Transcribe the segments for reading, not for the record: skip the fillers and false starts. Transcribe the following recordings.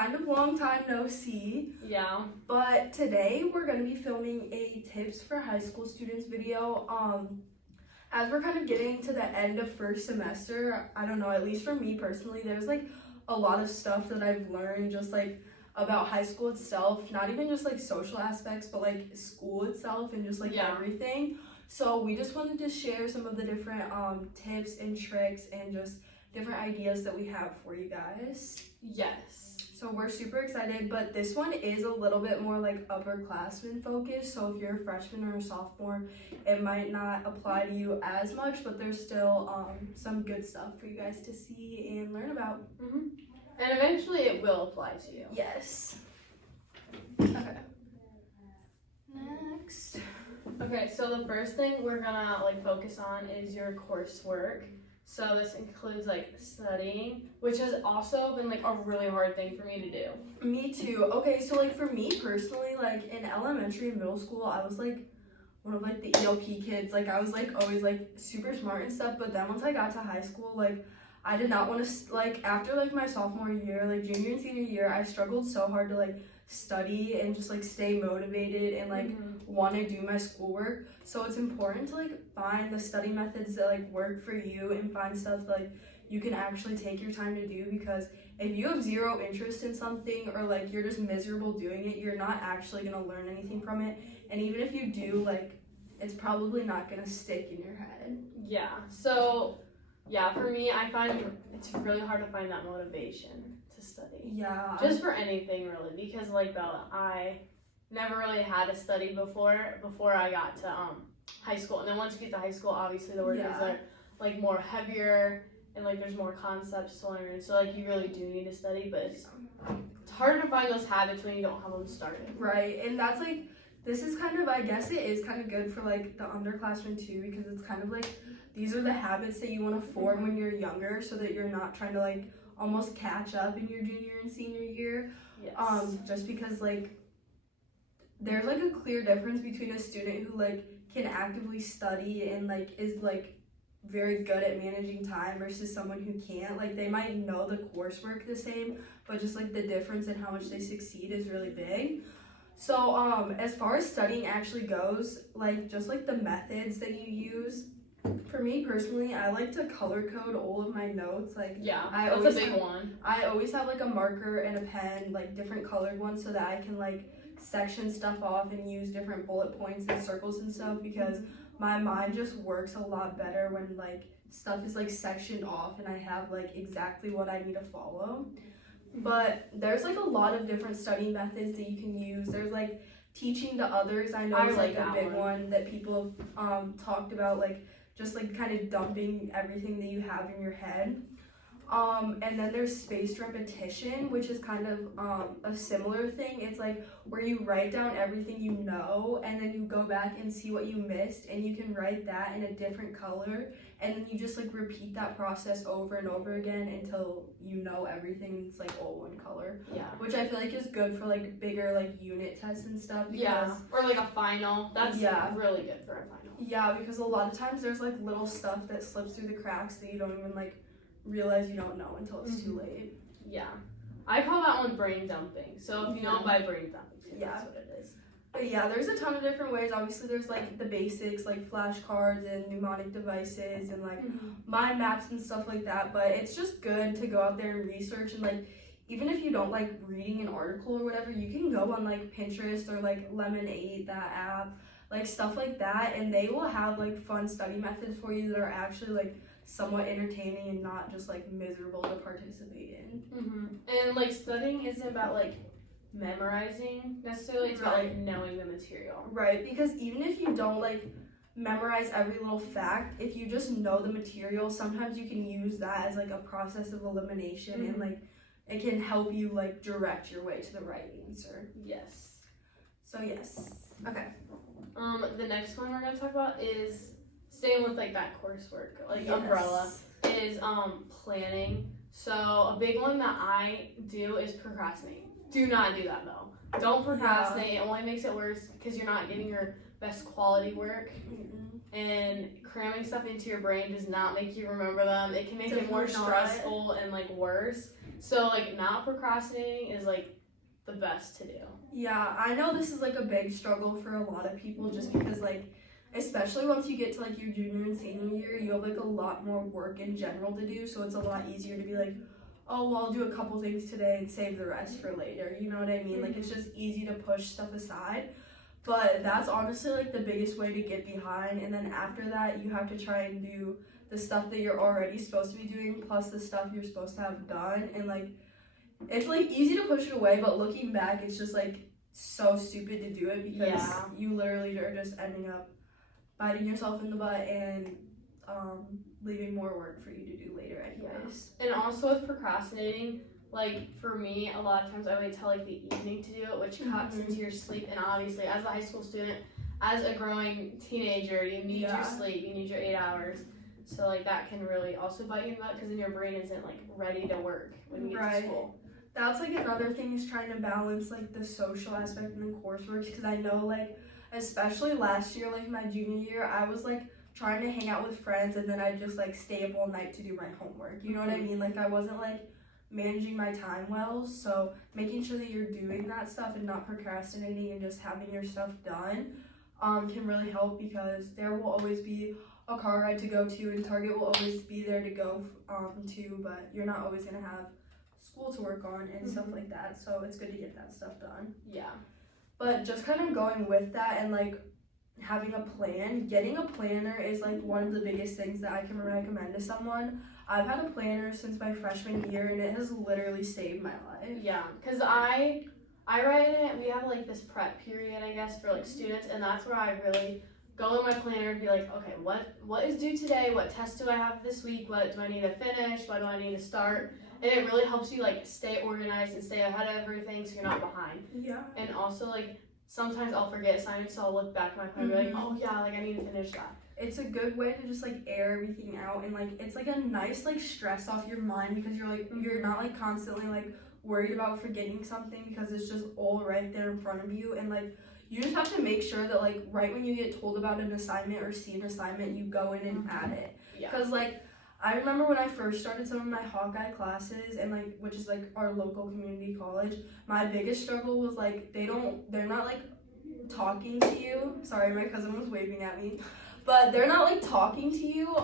kind of long time no see. Yeah. But today we're going to be filming a tips for high school students video. As we're kind of getting to the end of first semester, I don't know, at least for me personally, there's like a lot of stuff that I've learned just like about high school itself, not even just like social aspects, but like school itself and just like everything. So we just wanted to share some of the different tips and tricks and just different ideas that we have for you guys. Yes. So we're super excited, but this one is a little bit more like upperclassmen focused. So if you're a freshman or a sophomore, it might not apply to you as much, but there's still some good stuff for you guys to see and learn about. Mm-hmm. And eventually it will apply to you. Yes. Okay. Next. Okay, so the first thing we're gonna like focus on is your coursework. So this includes like studying, which has also been like a really hard thing for me to do. Me too. Okay, so like for me personally, like in elementary and middle school, I was like one of like the ELP kids. Like I was like always like super smart and stuff, but then once I got to high school, like I did not want to like after like my sophomore year, like junior and senior year, I struggled so hard to like study and just like stay motivated and like want to do my schoolwork. So it's important to like find the study methods that like work for you and find stuff that, like you can actually take your time to do, because if you have zero interest in something or like you're just miserable doing it, you're not actually going to learn anything from it. And even if you do, like it's probably not going to stick in your head. Yeah. So yeah, for me, I find it's really hard to find that motivation to study. Yeah. Just for anything really, because like Bella, I never really had to study before I got to high school. And then once you get to high school, obviously the work is like more heavier and like there's more concepts to learn. So like you really do need to study, but it's harder to find those habits when you don't have them started. Right. And that's like, this is kind of, I guess it is kind of good for like the underclassmen too, because it's kind of like these are the habits that you want to form when you're younger, so that you're not trying to like almost catch up in your junior and senior year. Yes. Just because like there's like a clear difference between a student who like can actively study and like is like very good at managing time versus someone who can't. Like they might know the coursework the same, but just like the difference in how much they succeed is really big. So as far as studying actually goes, like just like the methods that you use, for me personally, I like to color code all of my notes. Like that's a big one. I always have like a marker and a pen, like different colored ones, so that I can like section stuff off and use different bullet points and circles and stuff, because my mind just works a lot better when like stuff is like sectioned off and I have like exactly what I need to follow. But there's like a lot of different study methods that you can use. There's like teaching to others. I know it's like a big one that people have talked about, like just like kind of dumping everything that you have in your head. And then there's spaced repetition, which is kind of a similar thing. It's like where you write down everything you know, and then you go back and see what you missed, and you can write that in a different color, and then you just like repeat that process over and over again until you know everything. It's like all one color. Yeah. Which I feel like is good for like bigger like unit tests and stuff. Or like a final. That's really good for a final. Yeah, because a lot of times there's like little stuff that slips through the cracks that you don't even like realize you don't know until it's too late. Yeah. I call that one brain dumping. So if you know by brain dumping, that's what it is. But yeah, there's a ton of different ways. Obviously, there's like the basics, like flashcards and mnemonic devices and like mind maps and stuff like that. But it's just good to go out there and research, and like even if you don't like reading an article or whatever, you can go on like Pinterest or like Lemonade, that app, like stuff like that, and they will have like fun study methods for you that are actually like somewhat entertaining and not just like miserable to participate in. And like studying isn't about like memorizing necessarily, it's about like knowing the material. Right, because even if you don't like memorize every little fact, if you just know the material, sometimes you can use that as like a process of elimination, and like it can help you like direct your way to the right answer. Yes. So yes. Okay. The next one we're gonna talk about is staying with like that coursework, like umbrella, is planning. So a big one that I do is procrastinate. Do not do that though. Don't procrastinate. It only makes it worse because you're not getting your best quality work. and cramming stuff into your brain does not make you remember them. It can make it more Definitely not. stressful and like worse. So like not procrastinating is like the best to do. Yeah, I know this is like a big struggle for a lot of people just because like especially once you get to like your junior and senior year, you have like a lot more work in general to do, so it's a lot easier to be like, oh well, I'll do a couple things today and save the rest for later. You know what I mean? Like it's just easy to push stuff aside. But that's honestly like the biggest way to get behind, and then after that you have to try and do the stuff that you're already supposed to be doing plus the stuff you're supposed to have done, and like it's like easy to push it away, but looking back it's just like so stupid to do it because you literally are just ending up biting yourself in the butt and leaving more work for you to do later anyways. And also with procrastinating, like for me, a lot of times I wait till like the evening to do it, which cuts into your sleep. And obviously, as a high school student, as a growing teenager, you need your sleep, you need your 8 hours. So like that can really also bite you in the butt because then your brain isn't like ready to work when you get to school. That's like another thing is trying to balance like the social aspect and the coursework, because I know like especially last year, like my junior year, I was like trying to hang out with friends and then I'd just like stay up all night to do my homework. You know what I mean? Like I wasn't like managing my time well, so making sure that you're doing that stuff and not procrastinating and just having your stuff done can really help, because there will always be a car ride to go to and Target will always be there to go to, but you're not always going to have school to work on and stuff like that, so it's good to get that stuff done. Yeah. But just kind of going with that and like having a plan, getting a planner is like one of the biggest things that I can recommend to someone. I've had a planner since my freshman year and it has literally saved my life. Yeah, because I write it, we have like this prep period, I guess, for like students, and that's where I really go in my planner and be like, okay, what is due today? What tests do I have this week? What do I need to finish? What do I need to start? And it really helps you like stay organized and stay ahead of everything so you're not behind. Yeah. And also like sometimes I'll forget assignments, so I'll look back at my planner and be like, oh yeah, like I need to finish that. It's a good way to just like air everything out, and like it's like a nice like stress off your mind, because you're like you're not like constantly like worried about forgetting something because it's just all right there in front of you, and like you just have to make sure that like right when you get told about an assignment or see an assignment, you go in and add it. Because like I remember when I first started some of my Hawkeye classes, and like which is like our local community college, my biggest struggle was like they're not like talking to you. Sorry, my cousin was waving at me. But they're not like talking to you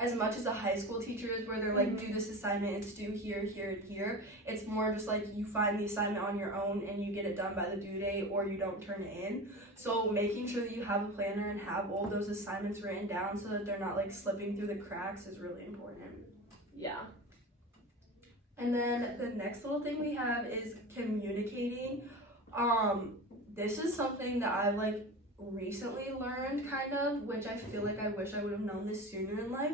as much as a high school teacher is, where they're like, do this assignment, it's due here, here, and here. It's more just like you find the assignment on your own and you get it done by the due date, or you don't turn it in. So making sure that you have a planner and have all those assignments written down so that they're not like slipping through the cracks is really important. Yeah. And then the next little thing we have is communicating. This is something that I've like recently learned kind of, which I feel like I wish I would have known this sooner in life.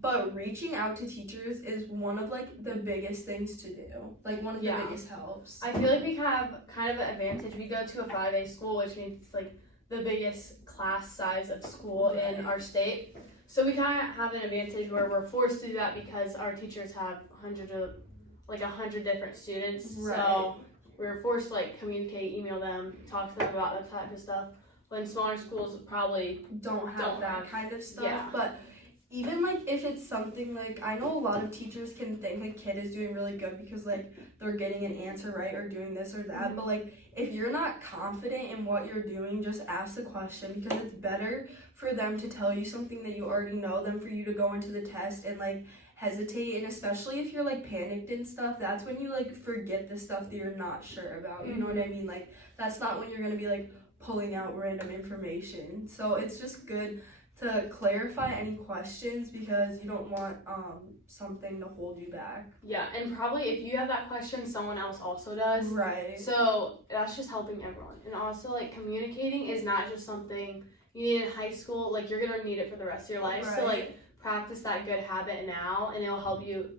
But reaching out to teachers is one of like the biggest things to do, like one of the biggest helps. I feel like we have kind of an advantage. We go to a 5A school, which means it's like the biggest class size of school in our state, so we kind of have an advantage where we're forced to do that because our teachers have 100 different students. So we're forced to like communicate, email them, talk to them about that type of stuff. When smaller schools probably don't have that kind of stuff. Yeah. But even like if it's something like, I know a lot of teachers can think a kid is doing really good because like they're getting an answer right or doing this or that, but like if you're not confident in what you're doing, just ask the question, because it's better for them to tell you something that you already know than for you to go into the test and like hesitate. And especially if you're like panicked and stuff, that's when you like forget the stuff that you're not sure about. You know what I mean? Like that's not when you're gonna be like pulling out random information. So it's just good to clarify any questions, because you don't want something to hold you back. Yeah, and probably if you have that question, someone else also does. Right. So that's just helping everyone. And also like communicating is not just something you need in high school, like you're gonna need it for the rest of your life. So like practice that good habit now and it'll help you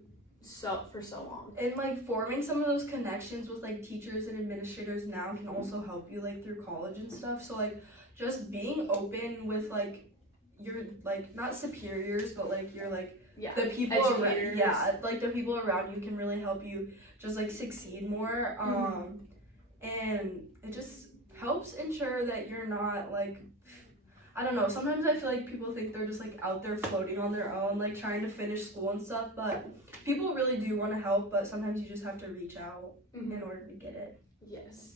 for so long. And like forming some of those connections with like teachers and administrators now can also help you like through college and stuff. So like just being open with like your like not superiors, but like your like the people around, like the people around you can really help you just like succeed more. And it just helps ensure that you're not like, I don't know, sometimes I feel like people think they're just like out there floating on their own, like trying to finish school and stuff, but people really do want to help, but sometimes you just have to reach out in order to get it. Yes.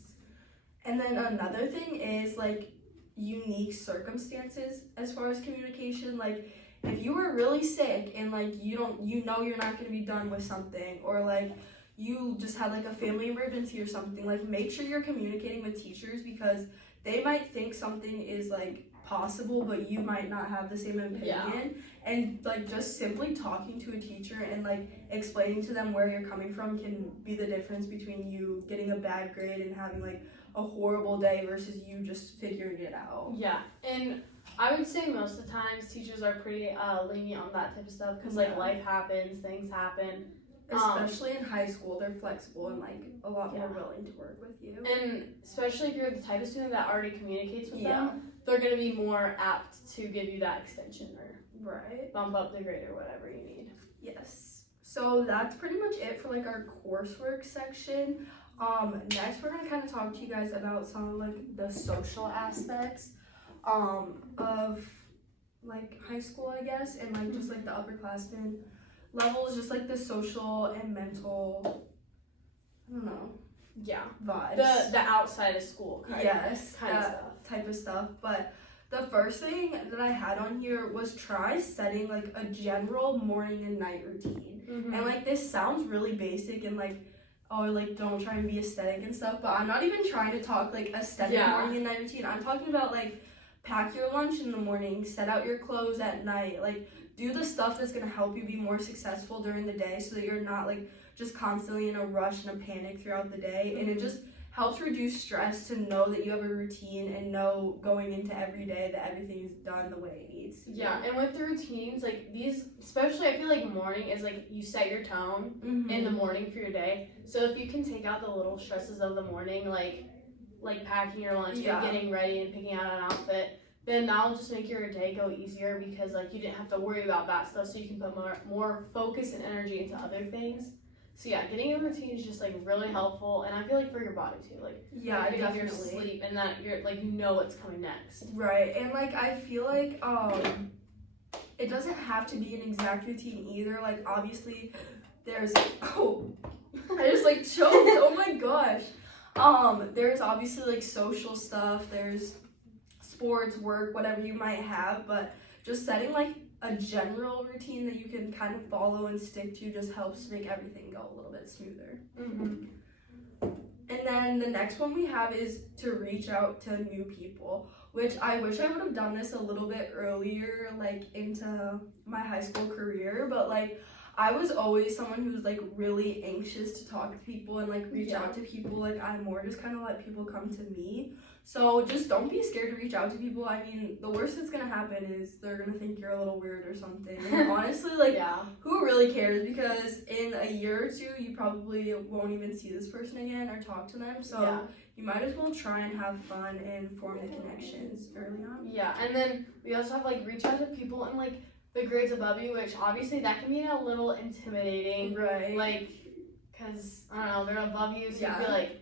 And then another thing is like unique circumstances as far as communication. Like if you were really sick and like you know you're not going to be done with something, or like you just had like a family emergency or something, like make sure you're communicating with teachers, because they might think something is like possible but you might not have the same opinion. And like just simply talking to a teacher and like explaining to them where you're coming from can be the difference between you getting a bad grade and having like a horrible day versus you just figuring it out. Yeah, and I would say most of the times teachers are pretty lenient on that type of stuff, because like life happens, things happen. Especially in high school, they're flexible and like a lot more willing to work with you. And especially if you're the type of student that already communicates with them, they're going to be more apt to give you that extension or bump up the grade or whatever you need. Yes. So that's pretty much it for like our coursework section. Next we're gonna kind of talk to you guys about some of like the social aspects of like high school, I guess, and like just like the upperclassmen levels, just like the social and mental, I don't know, vibes. The outside of school kind of stuff. Type of stuff. But the first thing that I had on here was try setting like a general morning and night routine. And like this sounds really basic and like, oh, like don't try and be aesthetic and stuff, but I'm not even trying to talk like aesthetic morning and night routine. I'm talking about like pack your lunch in the morning, set out your clothes at night, like do the stuff that's gonna help you be more successful during the day, so that you're not like just constantly in a rush and a panic throughout the day. And it just helps reduce stress to know that you have a routine and know going into every day that everything is done the way it needs to be. And with the routines, like these, especially I feel like morning is like you set your tone in the morning for your day. So if you can take out the little stresses of the morning, like packing your lunch and getting ready and picking out an outfit, then that'll just make your day go easier, because like you didn't have to worry about that stuff, so you can put more focus and energy into other things. So getting a routine is just like really helpful, and I feel like for your body too, like getting your sleep and that you're like you know what's coming next. Right, and like I feel like it doesn't have to be an exact routine either. Like obviously there's I just like choked. Oh my gosh. There's obviously like social stuff, there's sports, work, whatever you might have, but just setting like a general routine that you can kind of follow and stick to just helps to make everything go a little bit smoother. And then the next one we have is to reach out to new people, which I wish I would have done this a little bit earlier, like into my high school career, but like I was always someone who's like really anxious to talk to people and like reach out to people. Like I'm more just kind of let people come to me. So just don't be scared to reach out to people. I mean, the worst that's gonna happen is they're gonna think you're a little weird or something. And honestly, like who really cares? Because in a year or two, you probably won't even see this person again or talk to them. So you might as well try and have fun and form the connections early on. And then we also have like reach out to people and like the grades above you, which obviously that can be a little intimidating, like because I don't know, they're above you, so you feel like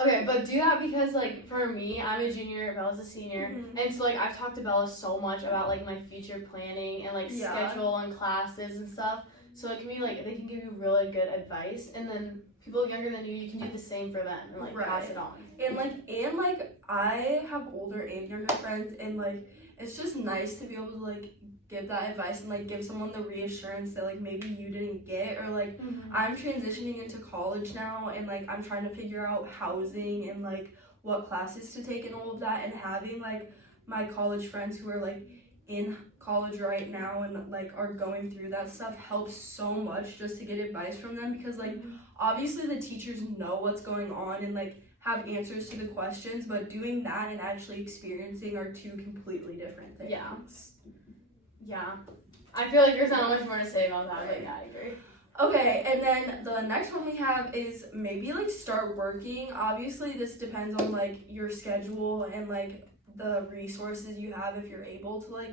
okay, but do that, because like for me, I'm a junior, Bella's a senior, and so like I've talked to Bella so much about like my future planning and like schedule and classes and stuff, so it can be like they can give you really good advice, and then people younger than you can do the same for them and like pass it on. And like I have older and younger friends, and like it's just nice to be able to like give that advice and like give someone the reassurance that like maybe you didn't get, or like I'm transitioning into college now, and like I'm trying to figure out housing and like what classes to take and all of that, and having like my college friends who are like in college right now and like are going through that stuff helps so much, just to get advice from them, because like obviously the teachers know what's going on and like have answers to the questions, but doing that and actually experiencing are two completely different things. I feel like there's not much more to say about that, but I agree. Okay, and then the next one we have is maybe like start working. Obviously this depends on like your schedule and like the resources you have, if you're able to like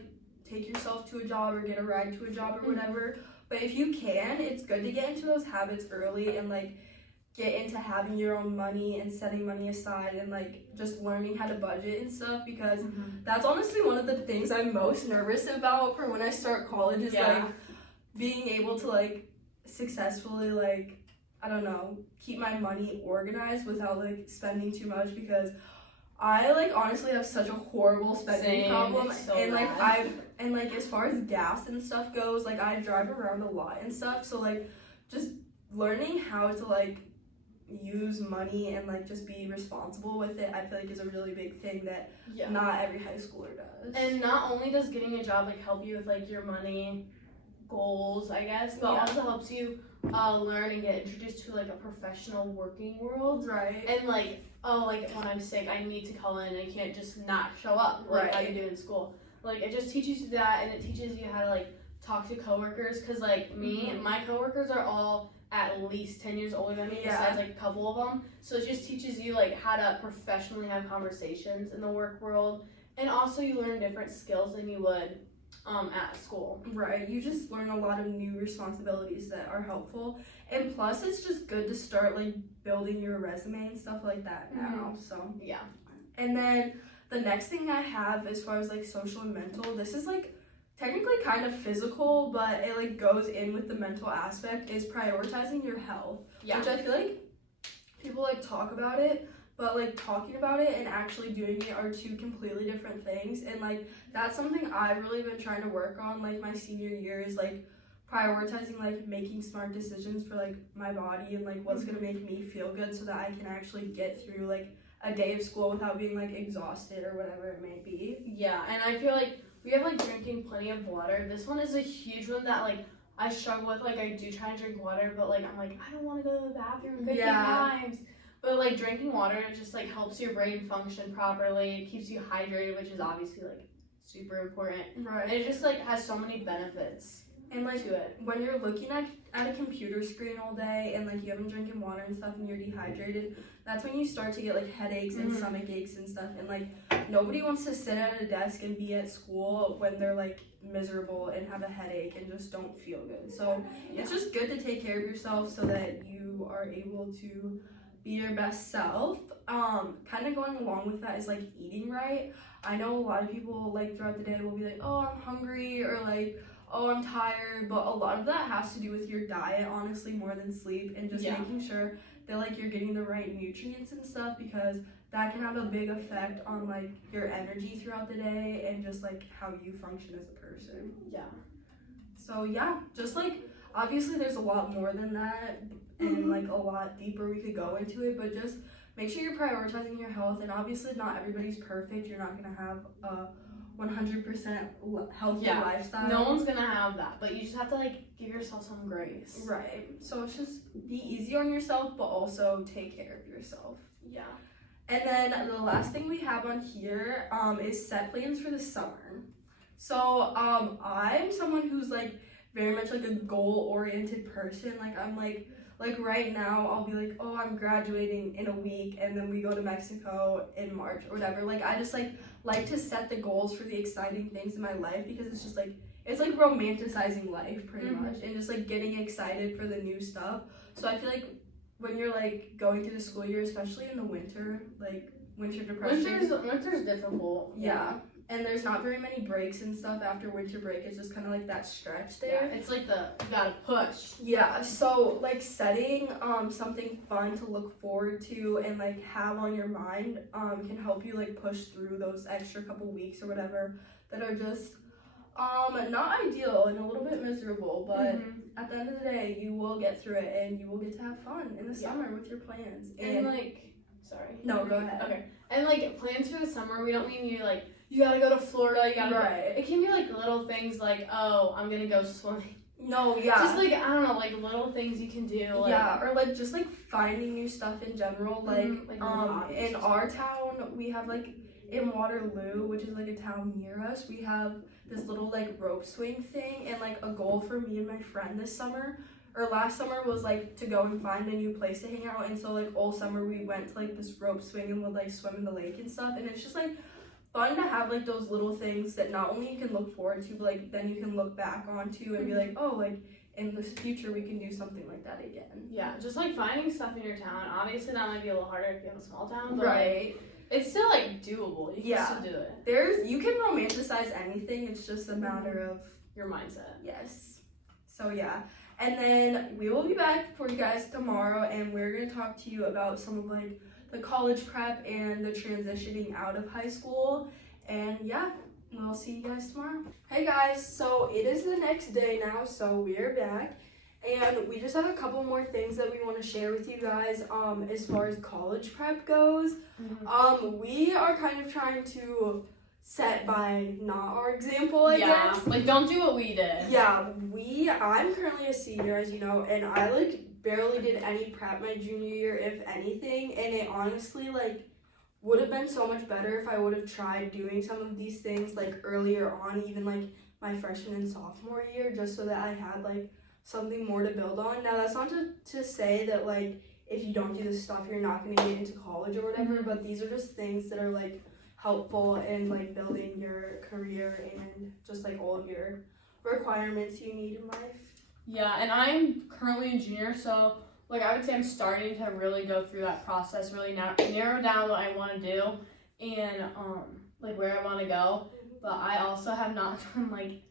take yourself to a job or get a ride to a job or whatever. But if you can, it's good to get into those habits early and like get into having your own money and setting money aside and like just learning how to budget and stuff, because that's honestly one of the things I'm most nervous about for when I start college is like being able to like successfully like, I don't know, keep my money organized without like spending too much, because I like honestly have such a horrible spending problem, it's so and like bad. and like as far as gas and stuff goes, like I drive around a lot and stuff, so like just learning how to like use money and like just be responsible with it, I feel like is a really big thing that not every high schooler does. And not only does getting a job like help you with like your money goals, I guess, but also helps you learn and get introduced to like a professional working world. Right. And like, oh, like when I'm sick, I need to call in and I can't just not show up like how you do in school. Like it just teaches you that, and it teaches you how to like talk to coworkers, because like me, my coworkers are all at least 10 years older than me, besides like a couple of them. So it just teaches you like how to professionally have conversations in the work world, and also you learn different skills than you would at school. Right, you just learn a lot of new responsibilities that are helpful, and plus it's just good to start like building your resume and stuff like that now. So yeah. And then the next thing I have as far as like social and mental, this is like technically kind of physical, but it like goes in with the mental aspect, is prioritizing your health. Which I feel like people like talk about it, but like talking about it and actually doing it are two completely different things. And like that's something I've really been trying to work on like my senior year, is like prioritizing like making smart decisions for like my body and like what's gonna make me feel good, so that I can actually get through like a day of school without being like exhausted or whatever it may be. Yeah, and I feel like we have like drinking plenty of water. This one is a huge one that like I struggle with. Like I do try to drink water, but like I'm like I don't want to go to the bathroom 50 times. But like drinking water, it just like helps your brain function properly. It keeps you hydrated, which is obviously like super important. Right. And it just like has so many benefits. And like to it. When you're looking at a computer screen all day and like you haven't drinking water and stuff and you're dehydrated, that's when you start to get like headaches and stomach aches and stuff. And like nobody wants to sit at a desk and be at school when they're like miserable and have a headache and just don't feel good. So it's just good to take care of yourself so that you are able to be your best self. Kind of going along with that is like eating right. I know a lot of people like throughout the day will be like, oh, I'm hungry, or like, oh, I'm tired, but a lot of that has to do with your diet, honestly, more than sleep, and just making sure that like you're getting the right nutrients and stuff, because that can have a big effect on like your energy throughout the day and just like how you function as a person. Yeah. So yeah, just like obviously there's a lot more than that and like a lot deeper we could go into it, but just make sure you're prioritizing your health. And obviously not everybody's perfect. You're not gonna have a 100% healthy lifestyle. No one's gonna have that, but you just have to like give yourself some grace. Right. So it's just be easy on yourself, but also take care of yourself. Yeah. And then the last thing we have on here is set plans for the summer. So I'm someone who's like very much like a goal-oriented person. Like I'm like right now I'll be like, oh, I'm graduating in a week and then we go to Mexico in March or whatever. Like I just like to set the goals for the exciting things in my life, because it's just like it's like romanticizing life pretty much, and just like getting excited for the new stuff. So I feel like when you're like going through the school year, especially in the winter, like winter depression. Winter's difficult. Yeah. And there's not very many breaks and stuff after winter break. It's just kind of like that stretch there. Yeah, it's like you gotta push. Yeah, so like setting something fun to look forward to and like have on your mind can help you like push through those extra couple weeks or whatever that are just not ideal and a little bit miserable, but at the end of the day you will get through it and you will get to have fun in the summer with your plans. And like, sorry. No, go ahead. Okay. And like plans for the summer, we don't mean you like you gotta go to Florida, you gotta it can be like little things like, oh, I'm gonna go swimming. No, yeah. Just like, I don't know, like little things you can do. Like, yeah, or like just like finding new stuff in general. Like in our town, we have like in Waterloo, which is like a town near us, we have this little like rope swing thing, and like a goal for me and my friend this summer or last summer was like to go and find a new place to hang out. And so like all summer we went to like this rope swing and would like swim in the lake and stuff, and it's just like fun to have like those little things that not only you can look forward to, but like then you can look back onto and be like, oh, like in the future we can do something like that again. Yeah, just like finding stuff in your town. Obviously, that might be a little harder if you have a small town, but Right. it's still like doable. You can Yeah. still do it. You can romanticize anything. It's just a matter of Your mindset. yes. So yeah. And then we will be back for you guys tomorrow, and we're gonna talk to you about some of like the college prep and the transitioning out of high school. And yeah, we'll see you guys tomorrow. Hey guys, so it is the next day now, so we're back. And we just have a couple more things that we want to share with you guys as far as college prep goes. We are kind of trying to set by not our example, I guess. Like don't do what we did. Yeah, I'm currently a senior, as you know, and I like barely did any prep my junior year, if anything, and it honestly like would have been so much better if I would have tried doing some of these things like earlier on, even like my freshman and sophomore year, just so that I had like something more to build on. Now that's not to say that like if you don't do this stuff you're not going to get into college or whatever, but these are just things that are like helpful in like building your career and just like all of your requirements you need in life. Yeah, and I'm currently a junior, so like I would say I'm starting to really go through that process, really narrow down what I want to do and like where I want to go. But I also have not done like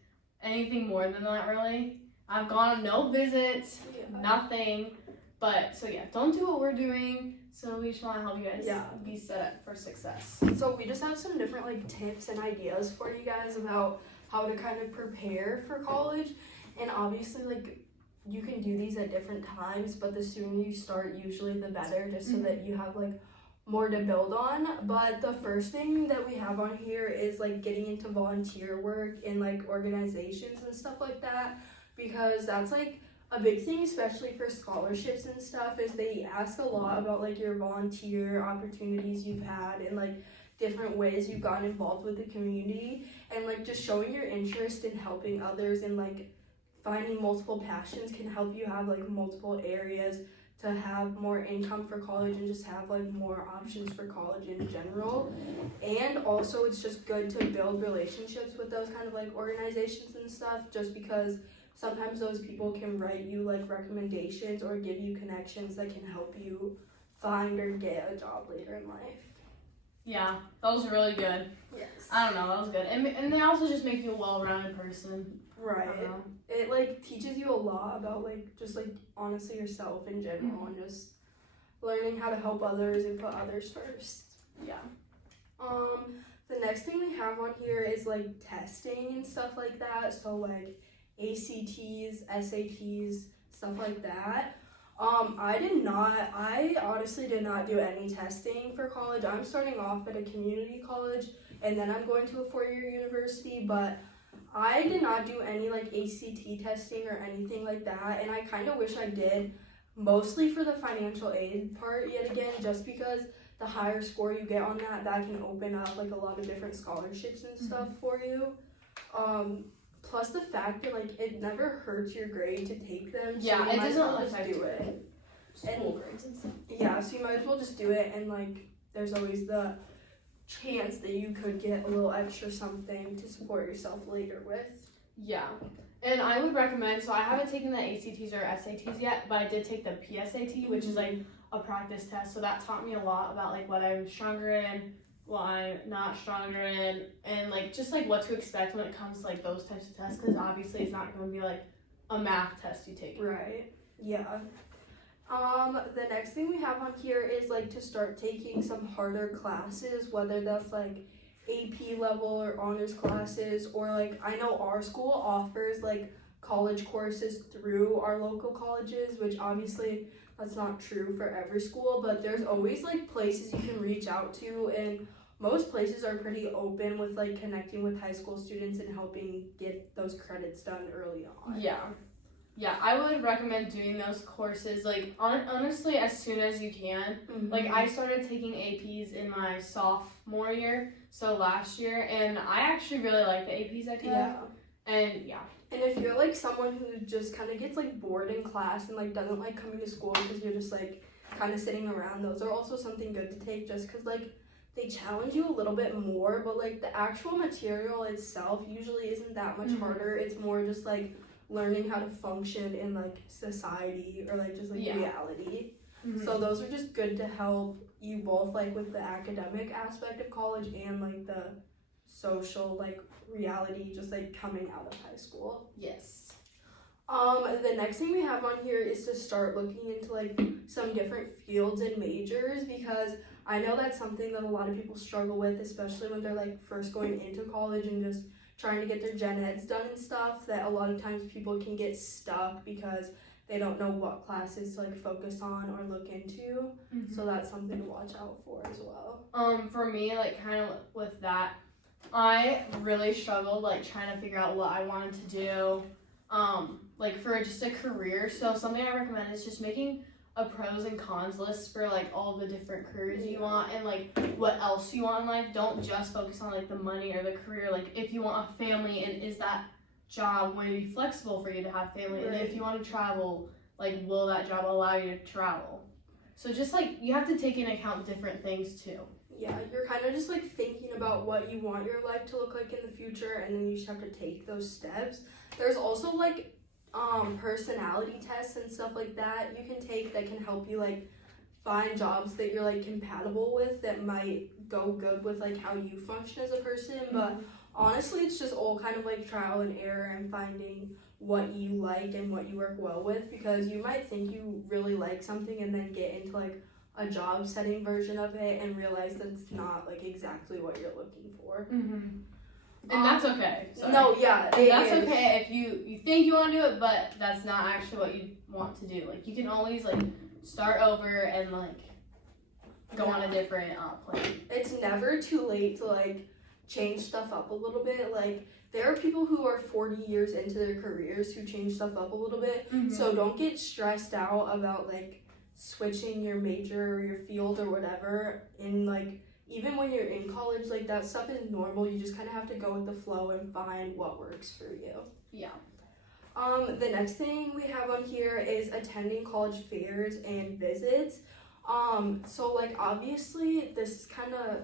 anything more than that really. I've gone on no visits, nothing. But so yeah, don't do what we're doing. So we just want to help you guys be set up for success. So we just have some different like tips and ideas for you guys about how to kind of prepare for college. And obviously like you can do these at different times, but the sooner you start usually the better, just so that you have like more to build on. But the first thing that we have on here is like getting into volunteer work in like organizations and stuff like that, because that's like a big thing, especially for scholarships and stuff, is they ask a lot about like your volunteer opportunities you've had and like different ways you've gotten involved with the community, and like just showing your interest in helping others and like finding multiple passions can help you have like multiple areas to have more income for college and just have like more options for college in general. And also it's just good to build relationships with those kind of like organizations and stuff, just because sometimes those people can write you like recommendations or give you connections that can help you find or get a job later in life. Yeah, that was really good. Yes. I don't know, that was good. And they also just make you a well-rounded person. Right. It like teaches you a lot about like just like honestly yourself in general, and just learning how to help others and put others first. Yeah. The next thing we have on here is like testing and stuff like that. So like ACTs, SATs, stuff like that. I honestly did not do any testing for college. I'm starting off at a community college and then I'm going to a 4-year university, but I did not do any like ACT testing or anything like that, and I kind of wish I did, mostly for the financial aid part yet again, just because the higher score you get on that can open up like a lot of different scholarships and stuff for you. Plus the fact that like it never hurts your grade to take them. So Yeah, you it might as doesn't well just affect do it. school grades and stuff. Yeah, so you might as well just do it, and like there's always the chance that you could get a little extra something to support yourself later with. Yeah. And I would recommend, so I haven't taken the ACTs or SATs yet, but I did take the PSAT, which is like a practice test. So that taught me a lot about like what I'm stronger in, what I'm not stronger in, and like just like what to expect when it comes to like those types of tests, because obviously it's not going to be like a math test you take. Right. Yeah. The next thing we have on here is like to start taking some harder classes, whether that's like AP level or honors classes, or like I know our school offers like college courses through our local colleges, which obviously that's not true for every school, but there's always like places you can reach out to, and most places are pretty open with like connecting with high school students and helping get those credits done early on. Yeah, I would recommend doing those courses, like, honestly, as soon as you can. Like, I started taking APs in my sophomore year, so last year, and I actually really like the APs I take. Yeah. And, yeah. And if you're, like, someone who just kind of gets, like, bored in class and, like, doesn't like coming to school because you're just, like, kind of sitting around, those are also something good to take, just because, like, they challenge you a little bit more, but, like, the actual material itself usually isn't that much harder. It's more just, like, learning how to function in like society or like just like Yeah. reality. So those are just good to help you both like with the academic aspect of college and like the social like reality just like coming out of high school. Yes. The next thing we have on here is to start looking into like some different fields and majors, because I know that's something that a lot of people struggle with, especially when they're like first going into college and just trying to get their gen eds done and stuff, that a lot of times people can get stuck because they don't know what classes to like focus on or look into. So that's something to watch out for as well. For me, like kind of with that, I really struggled like trying to figure out what I wanted to do, like for just a career. So something I recommend is just making a pros and cons list for like all the different careers you want and like what else you want in life. Don't just focus on like the money or the career. Like if you want a family, and is that job going to be flexible for you to have family? And if you want to travel, like will that job allow you to travel? So just like you have to take into account different things too. Yeah, you're kind of just like thinking about what you want your life to look like in the future, and then you just have to take those steps. There's also like personality tests and stuff like that you can take that can help you like find jobs that you're like compatible with, that might go good with like how you function as a person. But honestly, it's just all kind of like trial and error and finding what you like and what you work well with, because you might think you really like something and then get into like a job setting version of it and realize that it's not like exactly what you're looking for. And that's okay. Sorry. No, yeah, That's okay if you think you want to do it, but that's not actually what you want to do. Like you can always like start over and like go on a different plan. It's never too late to like change stuff up a little bit. Like there are people who are 40 years into their careers who change stuff up a little bit. So don't get stressed out about like switching your major or your field or whatever. In like even when you're in college, like that stuff is normal. You just kind of have to go with the flow and find what works for you. Yeah. The next thing we have on here is attending college fairs and visits. So like obviously this kind of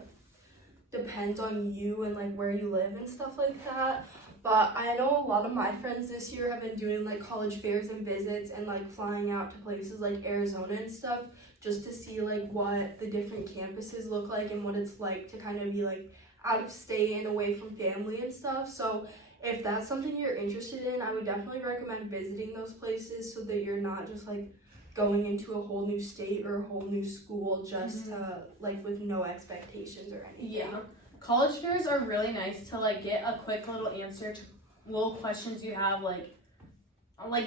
depends on you and like where you live and stuff like that. But I know a lot of my friends this year have been doing like college fairs and visits and like flying out to places like Arizona and stuff, just to see like what the different campuses look like and what it's like to kind of be like out of state and away from family and stuff. So if that's something you're interested in, I would definitely recommend visiting those places so that you're not just like going into a whole new state or a whole new school just to like with no expectations or anything. Yeah. College fairs are really nice to like get a quick little answer to little questions you have, like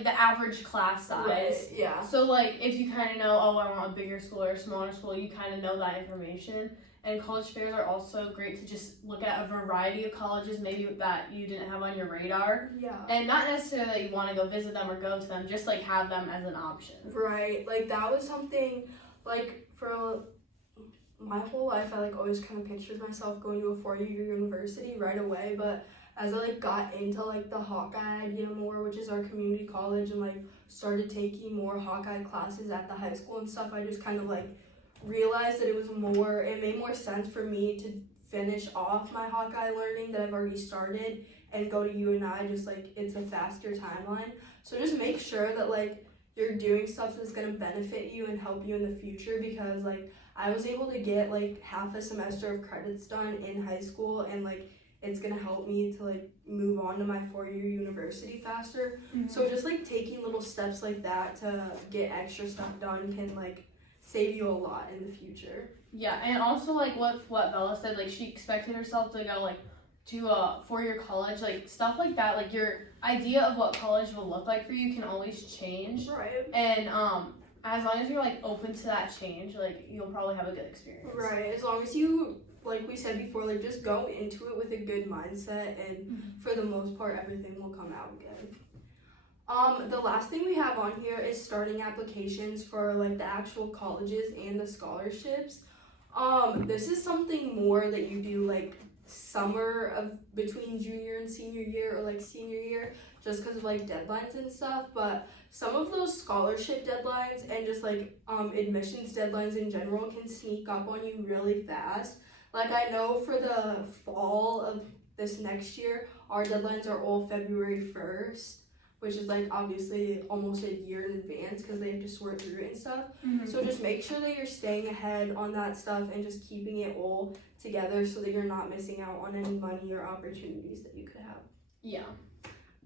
the average class size. Right, yeah. So like if you kind of know, oh, I want a bigger school or a smaller school, you kind of know that information. And college fairs are also great to just look at a variety of colleges maybe that you didn't have on your radar. Yeah. And not necessarily that you want to go visit them or go to them, just like have them as an option. Right. Like that was something like for my whole life I like always kind of pictured myself going to a 4-year university right away, but as I like got into like the Hawkeye idea more, which is our community college, and like started taking more Hawkeye classes at the high school and stuff, I just kind of like realized that it made more sense for me to finish off my Hawkeye learning that I've already started and go to UNI, just like it's a faster timeline. So just make sure that like you're doing stuff that's going to benefit you and help you in the future, because like I was able to get like half a semester of credits done in high school, and like it's going to help me to like move on to my 4-year university faster. So just like taking little steps like that to get extra stuff done can like save you a lot in the future. Yeah, and also like what Bella said, like she expected herself to go like to a 4-year college, like stuff like that, like your idea of what college will look like for you can always change. Right. And as long as you're like open to that change, like you'll probably have a good experience. Right. As long as you, like we said before, like just go into it with a good mindset, and for the most part everything will come out good. The last thing we have on here is starting applications for like the actual colleges and the scholarships. This is something more that you do like summer of between junior and senior year, or like senior year, just because of like deadlines and stuff. But some of those scholarship deadlines and just like admissions deadlines in general can sneak up on you really fast. Like I know for the fall of this next year, our deadlines are all February 1st, which is like obviously almost a year in advance because they have to sort through it and stuff. Mhm. So just make sure that you're staying ahead on that stuff and just keeping it all together so that you're not missing out on any money or opportunities that you could have. Yeah.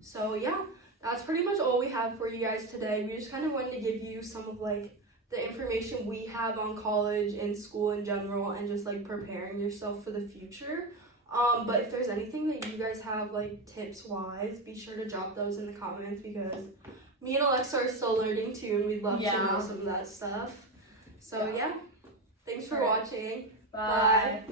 So yeah, that's pretty much all we have for you guys today. We just kind of wanted to give you some of like the information we have on college and school in general and just like preparing yourself for the future. But if there's anything that you guys have like tips wise, be sure to drop those in the comments because me and Alexa are still learning too and we'd love to know some of that stuff. So yeah, thanks for Alright. watching. Bye.